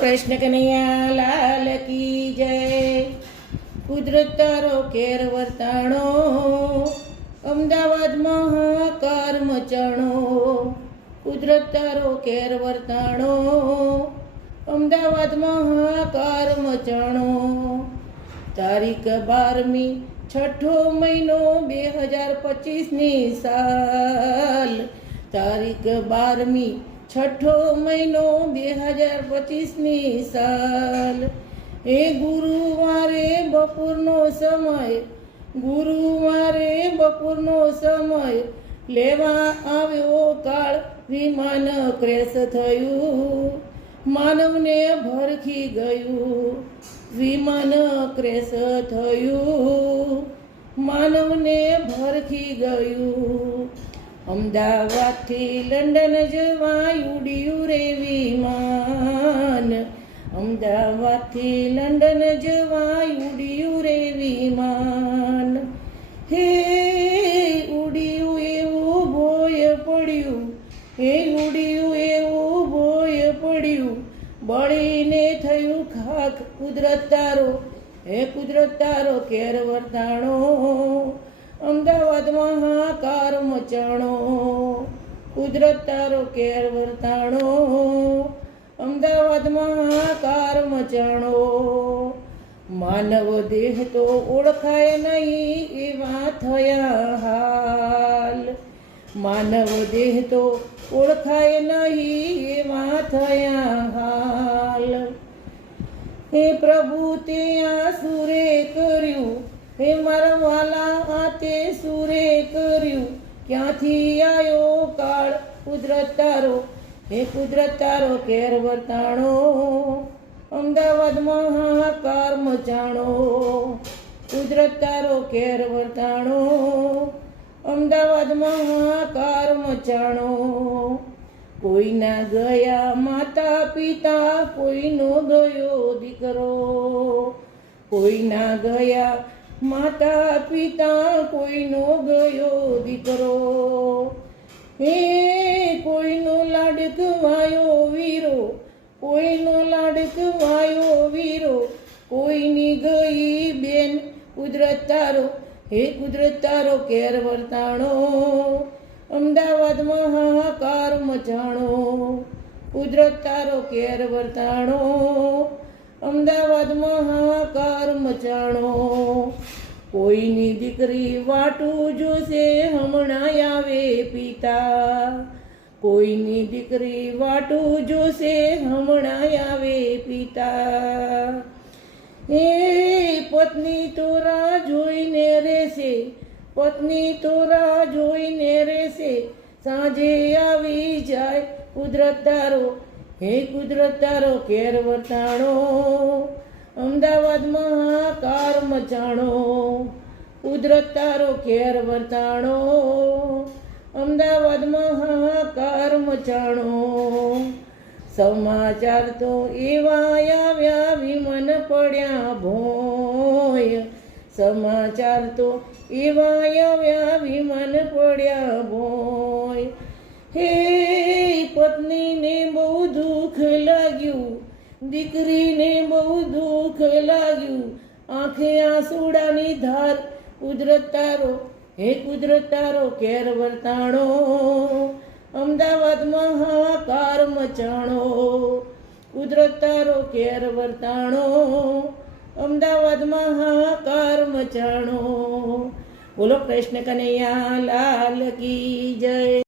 કૃષ્ણ કનૈયા લાલ કી જય। કુદરત તારો કેર વર્તાણો, અમદાવાદમાં હાહાકાર મચાણો। કુદરત તારો કેર વર્તાણો, અમદાવાદમાં હાહાકાર મચાણો। તારીખ 12મી છઠ્ઠો મહિનો 2025ની સાલ। તારીખ 12મી છઠ્ઠો મહિનો 2025ની સાલ। એ ગુરુવારે બપોરનો સમય, ગુરુવારે બપોરનો સમય લેવા આવ્યો કાળ। વિમાન ક્રેશ થયું, માનવને ભરખી ગયું। વિમાન ક્રેશ થયું, માનવને ભરખી ગયું। અમદાવાદથી લંડન જવા ઉડ્યું રે વિમાન। અમદાવાદથી લંડન જવા ઉડ્યું રે વિમાન। હે ઉડ્યું એવું ભોય પડ્યું, હે ઉડ્યું એવું ભોય પડ્યું। બળીને થયું ખાખ કુદરત તારો, હે કુદરત તારો કેર વર્તાણો। અમદાવાદમાં હાહાકાર મચાણો, કુદરત તારો કેર વર્તાણો। અમદાવાદમાં હાહાકાર મચાણો। માનવ દેહ તો ઓળખાય નહીં એવા થયા હાલ। માનવ દેહ તો ઓળખાય નહીં એવા થયા હાલ। હે પ્રભુ તે આ સુરે કર્યું, હે મારા વાલા આ તે સુરે કર્યું। ક્યાંથી આવ્યો કાળ કુદરત તારો, હે કુદરત તારો કેર વર્તાણો। અમદાવાદમાં હાહાકાર મચાણો, કુદરત તારો કેર વર્તાણો। અમદાવાદમાં હાહાકાર મચાણો। કોઈના ગયા માતા પિતા, કોઈનો ગયો દીકરો। કોઈના ગયા માતા પિતા, કોઈનો ગયો દીકરો। હે કોઈનો લાડકવાયો વીરો, કોઈનો લાડકવાયો વીરો। કોઈની ગઈ બેન કુદરત તારો, હે કુદરત તારો કેર વર્તાણો। અમદાવાદમાં હાહાકાર મચાણો, કુદરત તારો કેર વર્તાણો। અમદાવાદમાં હાહાકાર મચાણો। કોઈની દીકરી વાટું જોશે હમણાં આવે પિતા। કોઈની દીકરી વાટું જોશે હમણાં આવે પિતા। એ પત્ની તો રાહ જોઈને રહેશે, પત્ની તો રાહ જોઈને રહેશે। સાંજે આવી જાય કુદરત તારો, હે કુદરત તારો કેર વર્તાણો। અમદાવાદમાં હાહાકાર મચાણો, કુદરત તારો કેર વર્તાણો। અમદાવાદમાં હાહાકાર મચાણો। સમાચાર તો એવા આવ્યા વિમાન પડ્યા ભોય। સમાચાર તો એવા આવ્યા વિમાન પડ્યા ભોય। હે પત્નીને બહુ દુઃખ લાગ્યું, દીકરીને બહુ દુઃખ લાગ્યું। આંખે આંસુડાની ધાર કુદરત તારો, હે કુદરત તારો કેર વર્તાણો। અમદાવાદમાં હાહાકાર મચાણો, કુદરત તારો કેર વર્તાણો। અમદાવાદમાં હાહાકાર મચાણો। બોલો કૃષ્ણ કનૈયા લાલ કી જય।